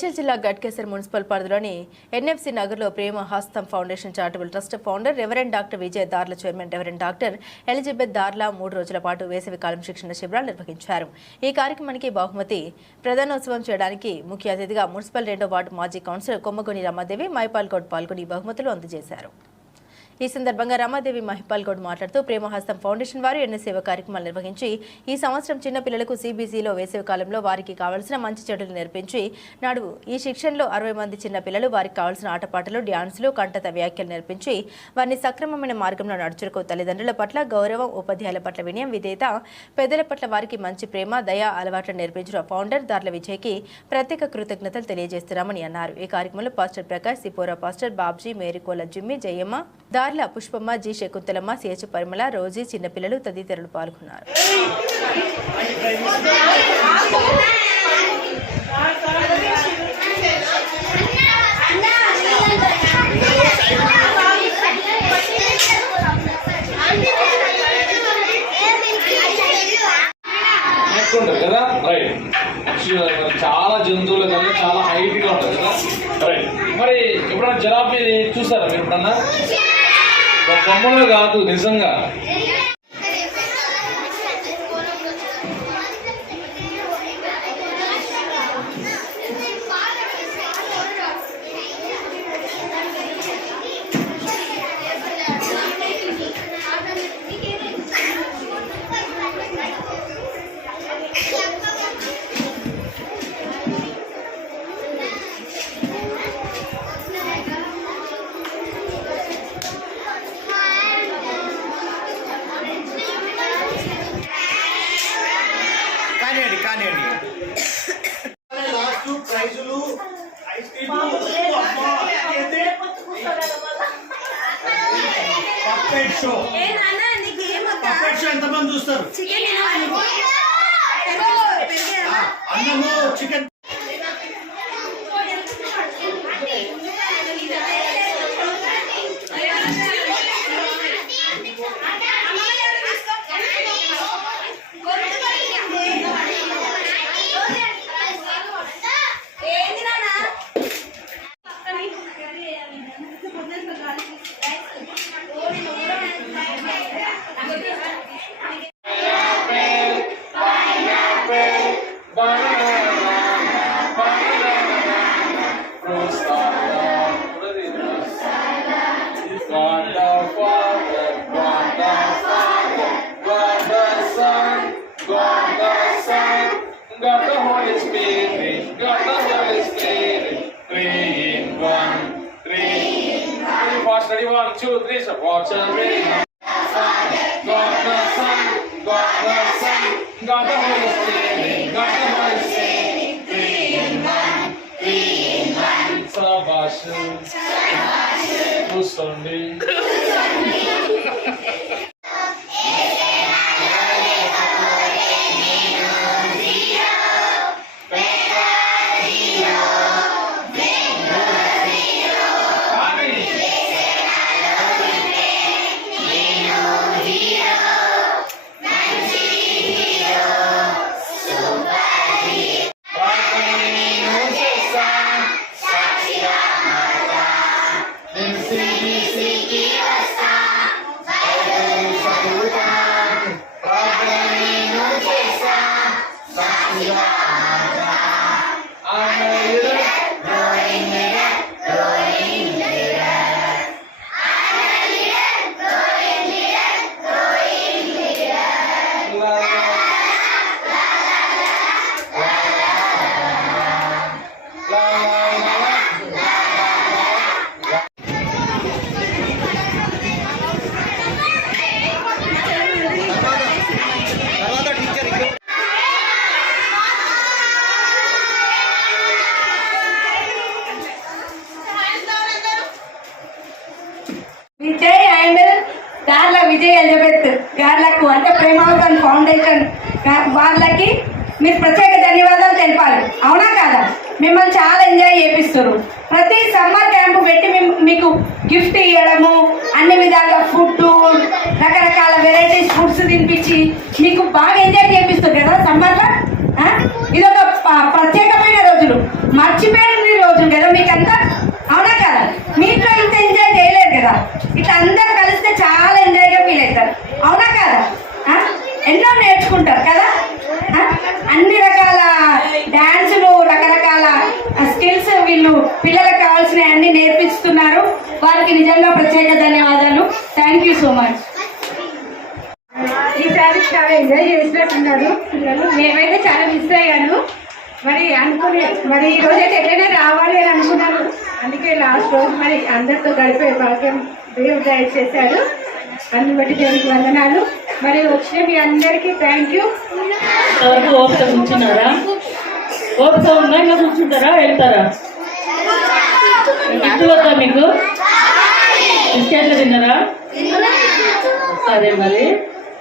జిల్లా గట్కేసర్ మున్సిపల్ పరిధిలోని ఎన్ఎఫ్సి నగర్లో ప్రేమ హస్తం foundation charitable trust founder reverend doctor Vijay దార్ల చైర్మన్ రెవరెండ్ డాక్టర్ ఎలిజబెత్ దార్ల 3 రోజుల పాటు వేసవి కాలం శిక్షణ శిబిరాలు నిర్వహించారు. ఈ కార్యక్రమానికి బహుమతి ప్రధానోత్సవం చేయడానికి ముఖ్య అతిథిగా మున్సిపల్ 2వ వార్డు మాజీ కౌన్సిలర్ కొమ్మగోని రమాదేవి మైపాల్ గౌడ్ పాల్గొని బహుమతులు అందజేశారు. ఈ సందర్భంగా రమాదేవి మహిపాల్ గౌడ్ మాట్లాడుతూ ప్రేమహస్తం ఫౌండేషన్ వారు ఎన్నో సేవ కార్యక్రమాలు నిర్వహించి ఈ సంవత్సరం చిన్న పిల్లలకు సిబిసిలో వేసవి కాలంలో వారికి కావాల్సిన మంచి చెడులు నేర్పించి నాడు ఈ శిక్షణలో 60 మంది చిన్న పిల్లలు వారికి కావాల్సిన ఆటపాటలు డ్యాన్సులు కంఠత వ్యాఖ్యలు నేర్పించి వారిని సక్రమమైన మార్గంలో నడుచుకో తల్లిదండ్రుల పట్ల గౌరవం ఉపాధ్యాయుల పట్ల వినయం విధేయత పెద్దల పట్ల వారికి మంచి ప్రేమ దయ అలవాట్లు నేర్పించిన ఫౌండర్ దార్ల విజయ్కి ప్రత్యేక కృతజ్ఞతలు తెలియజేస్తున్నామని అన్నారు. ఈ కార్యక్రమంలో పాస్టర్ ప్రకాష్ సిపోరా పాస్టర్ బాబ్జీ మేరీకోల జిమ్మి జయమ్మ దార్ల పుష్పమ్మ జి శకుంతలమ్మ సిహెచ్ పరిమళ రోజీ చిన్నపిల్లలు తదితరులు పాల్గొన్నారు. కదా రైట్ చాలా జంతువుల కన్నా చాలా హైట్ గా ఉంటుంది కదా రైట్. మరి ఎప్పుడన్నా జిరాఫీ చూసారా మీరు? ఎప్పుడన్నా బొమ్మలో కాదు నిజంగా. ఎంతమంది చూస్తారు? అన్నము chicken Got the Holy Spirit, got the Holy Spirit, 3 in 1, 3 in 1. Fast, ready, 1, 2, 3, so watch and read. Got the Son, got the Son, got the Holy Spirit, got the Holy Spirit, 3 in 1, 3 in 1. Sabash, Kusundi. Vijay Elizabeth గార్లకు అంటే Premahastam foundation వాళ్ళకి మీరు ప్రత్యేక ధన్యవాదాలు తెలపాలి. అవునా కాదా? మిమ్మల్ని చాలా ఎంజాయ్ చేపిస్తారు. ప్రతి సమ్మర్ క్యాంపు పెట్టి మీకు గిఫ్ట్ ఇవ్వడము, అన్ని విధాలుగా ఫుడ్, రకరకాల వెరైటీస్ ఫుడ్స్ తినిపించి మీకు బాగా ఎంజాయ్ చేపిస్తారు కదా సమ్మర్లో. ఇది ఒక ప్రత్యేకమైన రోజులు మర్చిపోయిన ప్రత్యేక ధన్యవాదాలు. Thank you so much. ఈసారి చాలా ఎంజాయ్ చేసినట్టున్నారు పిల్లలు. మేమైతే చాలా మిస్ అయ్యాను. మరి ఈ రోజు అయితే ఎక్కడైనా రావాలి అని అనుకున్నాను. అందుకే లాస్ట్ రోజు మరి అందరితో గడిపే భాగ్యం దేవుడు గైడ్ చేశాడు. అందుని బట్టి దేవుడికి వందనాలు. మరి వచ్చిన మీ అందరికీ థ్యాంక్ యూ. వరకు ఓపిక కూర్చున్నారా? ఓపిక ఉందా? ఇంకా కూర్చుంటారా? వెళ్తారా? ఇటు వద్దా మీకు? బిస్కెట్లు తిన్నారా? సరే, మరి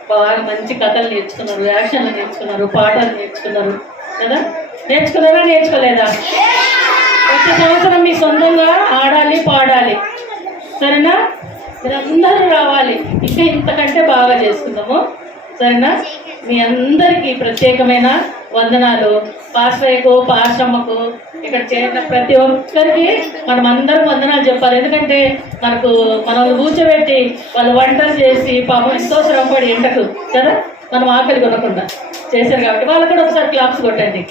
బాగా మంచి కథలు నేర్చుకున్నారు, యాక్షన్లు నేర్చుకున్నారు, పాటలు నేర్చుకున్నారు కదా? నేర్చుకున్నారా? నేర్చుకోలేదా? ప్రతి సంవత్సరం మీ సొంతంగా ఆడాలి, పాడాలి. సరేనా? మీరందరూ రావాలి. ఇంకా ఇంతకంటే బాగా చేసుకుందాము. సరేనా? మీ అందరికీ ప్రత్యేకమైన వందనాలు. పాస్టర్కు, పాస్టమ్మకు, ఇక్కడ చేరిన ప్రతి ఒక్కరికి మనం అందరం వందనాలు చెప్పాలి. ఎందుకంటే మనం కూర్చోబెట్టి వాళ్ళు వంటలు చేసి పాపం ఎంతో శ్రమపడి ఎండకు కదా మనం ఆకలి కొనకుండా చేశారు కాబట్టి వాళ్ళకు కూడా ఒకసారి క్లాప్స్ కొట్టండి.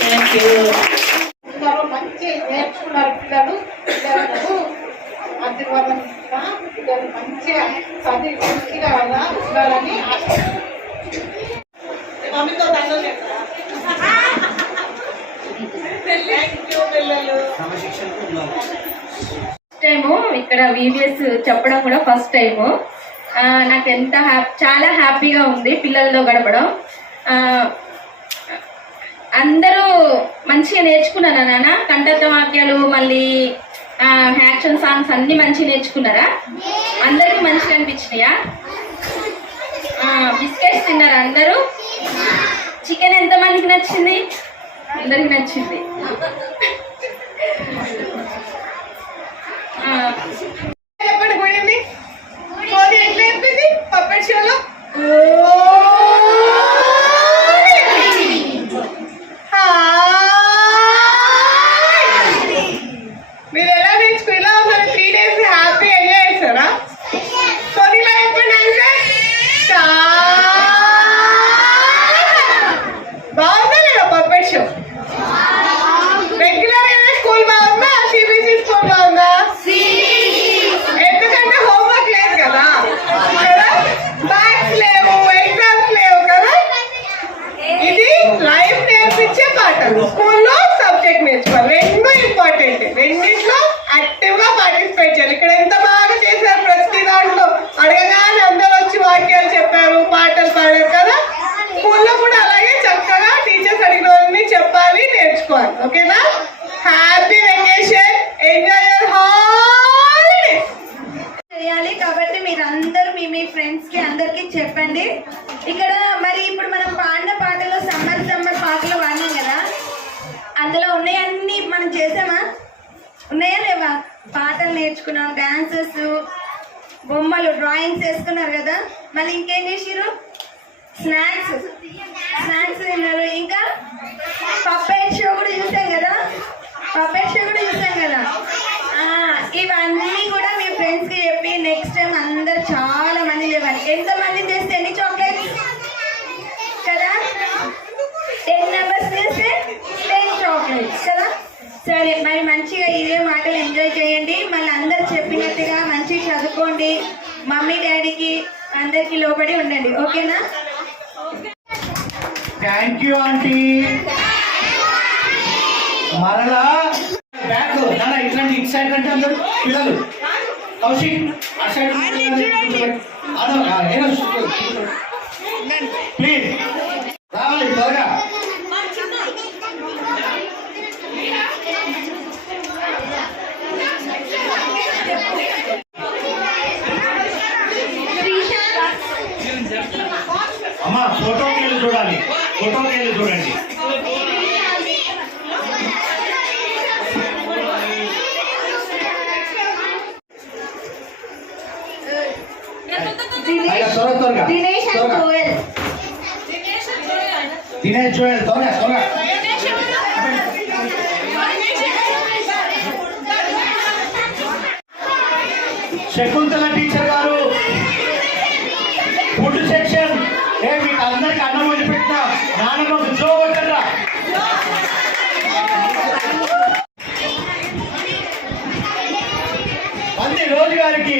Thank you. మంచి నేర్చుకున్నారు పిల్లలు. పిల్లలకు ఆశీర్వాదం ఇస్తున్నా. పిల్లలు మంచిగా చదివి మంచిగా ఉండాలని మమ్మీతో దండం చేస్తారా? పిల్లలు ఫస్ట్ టైము ఇక్కడ VBS చెప్పడం కూడా ఫస్ట్ టైము. నాకు ఎంత చాలా హ్యాపీగా ఉంది పిల్లలతో గడపడం. అందరూ మంచిగా నేర్చుకున్నారా నాన్న? కంఠత వాక్యాలు, మళ్ళీ యాక్షన్ సాంగ్స్ అన్ని మంచిగా నేర్చుకున్నారా? అందరికి మంచిగా అనిపించినాయా? బిస్కెట్స్ తిన్నారా అందరూ? చికెన్ ఎంతమందికి నచ్చింది? అందరికి నచ్చింది. చెప్పండి. పోయింది పోనీ ఎట్లా చెప్పింది పప్పెట్ షోలో? మీరు ఎలా నేర్చుకో ఇలా ఉన్నారు? 3 days హ్యాపీ ఎంజాయ్ చేస్తారా? కొద్దిగా చెప్పండి అంటే బాగుందా లేదా పప్పెట్ షో? రెగ్యులర్ అయినా స్కూల్ బాగుందా? CBSE స్కూల్ బాగుందా? ఎందుకంటే హోంవర్క్ లేదు కదా, మ్యాథ్స్ లేవు, ఎగ్జామ్స్ లేవు కదా. ఇది లైఫ్ నేర్పించే పాఠం. స్కూల్లో సబ్జెక్ట్ నేర్చుకోవాలి. రెండు ఇంపార్టెంట్. రెండింటిలో యాక్టివ్ గా పార్టిసిపేట్ చేయాలి. ఇక్కడ ఎంత బాగా చేశారు. ప్రతి దాంట్లో అడగగానే అందరూ వచ్చి వాక్యాలు చెప్పారు, పాటలు పాడారు కదా. స్కూల్లో కూడా అలాగే చక్కగా టీచర్స్ అడిగినవన్నీ చెప్పాలి, నేర్చుకోవాలి. ఓకేనా? Happy vacation. Enjoy your holiday. చేయాలి కాబట్టి మీరందరూ మీ ఫ్రెండ్స్ కి అందరికి చెప్పండి. ఇక్కడ మరి ఇప్పుడు మనం పాడిన పాటలు సమ్మర్ పాటలు పాడినాం కదా, అందులో ఉన్నాయన్నీ మనం చేసామా? ఉన్నాయా లేవా? పాటలు నేర్చుకున్నాం, డాన్సెస్, బొమ్మలు, డ్రాయింగ్స్ వేసుకున్నారు కదా. మళ్ళీ ఇంకేం చేసిరు? స్నాక్స్ తిన్నారు. ఇంకా పప్పెట్ షో కూడా చూసాం కదా. ఇవన్నీ కూడా మీ ఫ్రెండ్స్ కి చెప్పి నెక్స్ట్ టైం అందరు చాలా మంది చెప్పాలి. ఎంత మంది చేస్తే ఎన్ని చాక్లెట్స్ కదా? 10 members చేస్తే 10 చాక్లెట్స్ కదా. సరే, మరి మంచిగా ఇదే మాటలు ఎంజాయ్ చేయండి. మళ్ళీ అందరు చెప్పినట్టుగా మంచిగా చదువుకోండి. మమ్మీ డాడీకి అందరికి లోబడి ఉండండి. ఓకేనా? Thank you aunty. మరలా బ్యాక్ నాన్న ఇట్లాంటి ఇటు సైడ్ కంటే అందరు పిల్లలు కౌశిక్ అటు సైడ్ ప్లీజ్ రావాలి త్వరగా. అమ్మా ఫోటోకి వెళ్ళి చూడాలి. చూడండి. త్వరగా దినేష్ జోయల్ త్వరగా. శకుంతల టీచర్ గారు ఫుడ్ సెక్షన్ మీకు అందరికి అన్నం వండి పెట్టిన నాన్నమ్మకు జో కొట్టరా. వందే రోజు గారికి